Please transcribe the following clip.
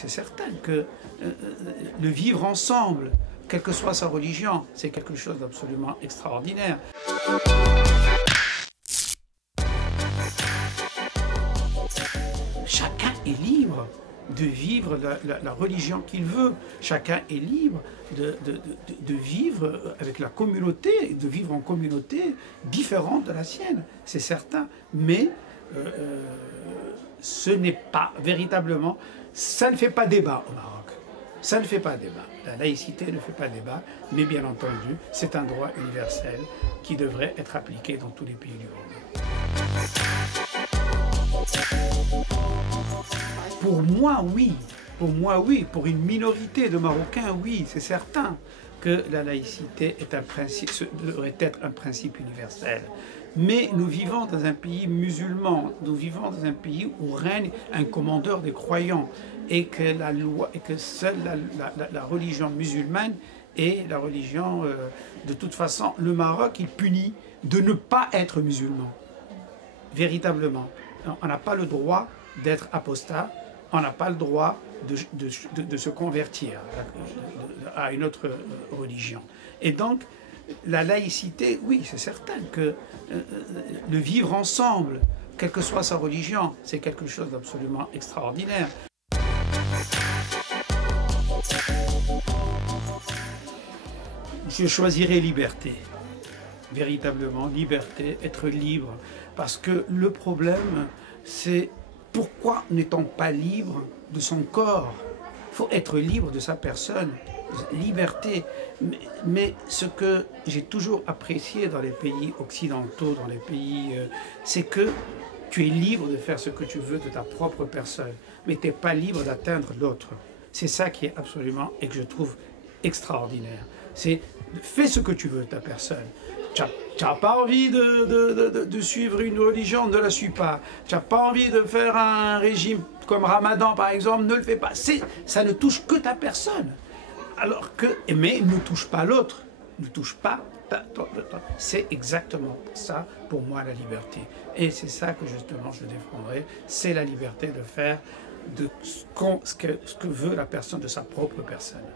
C'est certain que le vivre ensemble, quelle que soit sa religion, c'est quelque chose d'absolument extraordinaire. Chacun est libre de vivre la religion qu'il veut. Chacun est libre de vivre avec la communauté, de vivre en communauté différente de la sienne, c'est certain. Mais ce n'est pas véritablement, ça ne fait pas débat au Maroc. Ça ne fait pas débat. La laïcité ne fait pas débat, mais bien entendu, c'est un droit universel qui devrait être appliqué dans tous les pays du monde. Pour moi, oui. Pour moi, oui. Pour une minorité de Marocains, oui, c'est certain que la laïcité est un principe, devrait être un principe universel. Mais nous vivons dans un pays musulman, nous vivons dans un pays où règne un commandeur des croyants et que la loi, et que seule la religion musulmane est la religion, de toute façon, le Maroc, il punit de ne pas être musulman, véritablement. On n'a pas le droit d'être apostat, on n'a pas le droit de se convertir à une autre religion. Et donc, la laïcité, oui, c'est certain que le vivre ensemble, quelle que soit sa religion, c'est quelque chose d'absolument extraordinaire. Je choisirais liberté, véritablement, liberté, être libre, parce que le problème, c'est pourquoi n'est-on pas libre de son corps? Il faut être libre de sa personne, liberté. Mais ce que j'ai toujours apprécié dans les pays occidentaux, dans les pays, c'est que tu es libre de faire ce que tu veux de ta propre personne, mais tu n'es pas libre d'atteindre l'autre. C'est ça qui est absolument, et que je trouve extraordinaire. C'est fais ce que tu veux de ta personne. Tu n'as pas envie de suivre une religion, ne la suis pas. Tu n'as pas envie de faire un régime comme Ramadan, par exemple, ne le fais pas. Ça ne touche que ta personne. Alors que, mais ne touche pas l'autre. Ne touche pas. C'est exactement ça, pour moi, la liberté. Et c'est ça que, justement, je défendrai. C'est la liberté de faire ce que veut la personne de sa propre personne.